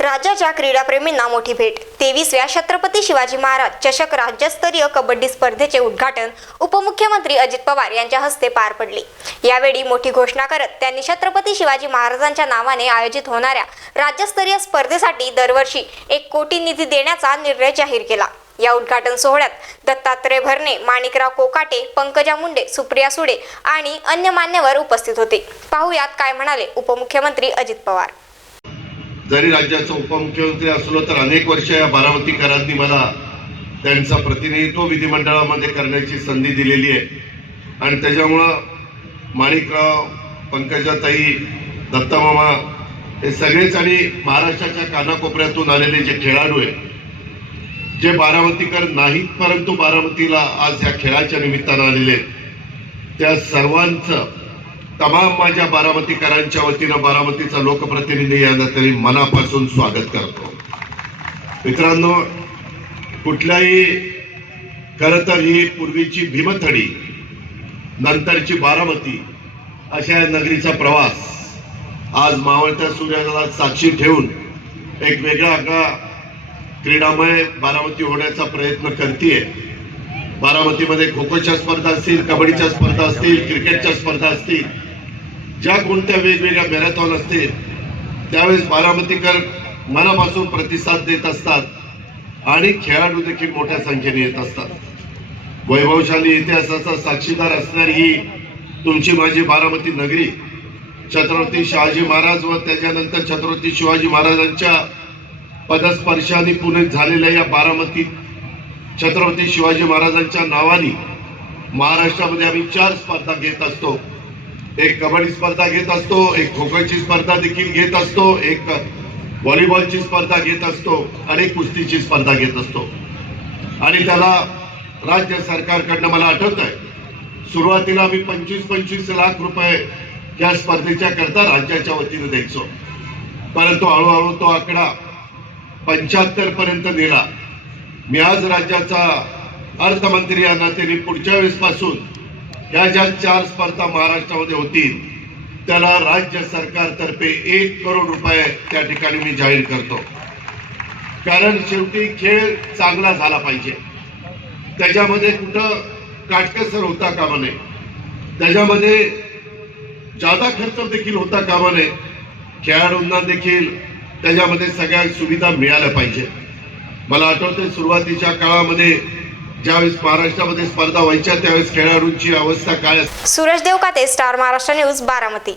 राज्याच्या क्रीडाप्रेमींना मोठी भेट. तेवीसव्या छत्रपती शिवाजी महाराज चषक राज्यस्तरीय कबड्डी स्पर्धेचे उद्घाटन उपमुख्यमंत्री अजित पवार यांच्या हस्ते पार पडले. यावेळी मोठी घोषणा करत त्यांनी छत्रपती शिवाजी महाराजांच्या नावाने आयोजित होणाऱ्या राज्यस्तरीय स्पर्धेसाठी दरवर्षी एक कोटी निधी देण्याचा निर्णय जाहीर केला. या उद्घाटन सोहळ्यात दत्तात्रय भरणे माणिकराव कोकाटे पंकजा मुंडे सुप्रिया सुडे आणि अन्य मान्यवर उपस्थित होते. पाहुयात काय म्हणाले उपमुख्यमंत्री अजित पवार. जरी राज्याचा उपमुख्यमंत्री असलो तर अनेक वर्ष या बारामतीकरांनी मला त्यांचा प्रतिनिधित्व विधिमंडळामध्ये करण्याची संधी दिलेली आहे. आणि त्याच्यामुळं माणिकराव पंकजाताई दत्तामामा हे सगळेच आणि महाराष्ट्राच्या कानाकोपऱ्यातून आलेले जे खेळाडू आहेत जे बारामतीकर नाहीत परंतु बारामतीला आज या खेळाच्या निमित्तानं आलेले आहेत. त्या सर्वांचं तमाम माझ्या बारामतीकरांच्या वतीनं बारामतीचा लोकप्रतिनिधी या तरी मनापासून स्वागत करतो. मित्रांनो कुठल्याही खरं तर ही पूर्वीची भीमथडी नंतरची बारामती अशा या नगरीचा प्रवास आज मावळत्या सूर्याला साक्षी ठेवून एक वेगळा आगळा क्रीडामय बारामती होण्याचा प्रयत्न करते बारामतीमध्ये खो खोच्या स्पर्धा असतील कबड्डीच्या स्पर्धा असतील क्रिकेटच्या स्पर्धा असतील ज्या कोणत्या वेगवेगळ्या मॅरेथॉन असते त्यावेळेस बारामतीकर मनापासून प्रतिसाद देत असतात आणि खेळाडू देखील मोठ्या संख्येने येत असतात. वैभवशाली इतिहासाचा साक्षीदार असणारी ही तुमची माझी बारामती नगरी छत्रपती शहाजी महाराज व त्याच्यानंतर छत्रपती शिवाजी महाराजांच्या पदस्पर्शाने पुणे झालेल्या या बारामती छत्रपती शिवाजी महाराजांच्या नावाने महाराष्ट्रामध्ये आम्ही चार स्पर्धा घेत असतो. एक कबड्डी स्पर्धा घेत असतो एक खो खोची स्पर्धा देखील घेत असतो एक व्हॉलीबॉलची स्पर्धा घेत असतो आणि कुस्तीची स्पर्धा घेत असतो. आणि त्याला राज्य सरकारकडनं मला आठवत आहे सुरुवातीला आम्ही पंचवीस पंचवीस लाख रुपये या स्पर्धेच्या करता राज्याच्या वतीनं द्यायचो. परंतु हळूहळू तो आकडा पंच्याहत्तर पर्यंत नेला. मी आज राज्याचा अर्थमंत्री या नात्याने पुढच्या वेळेसपासून पासून या ज्या चार स्पर्धा महाराष्ट्रामध्ये होतील त्याला राज्य सरकारतर्फे एक करोड रुपये त्या ठिकाणी मी जाहीर करतो. कारण शेवटी खेळ चांगला झाला पाहिजे. त्याच्यामध्ये कुठं काटकसर होता कामा नये. त्याच्यामध्ये जादा खर्च देखील होता कामा नये. खेळाडूंना देखील त्याच्यामध्ये सगळ्या सुविधा मिळाल्या पाहिजे मला आठवते सुरुवातीच्या काळामध्ये ज्यावेळेस महाराष्ट्रामध्ये स्पर्धा व्हायच्या त्यावेळेस खेळाडूंची अवस्था काय सूरज देवकाते स्टार महाराष्ट्र न्यूज बारामती.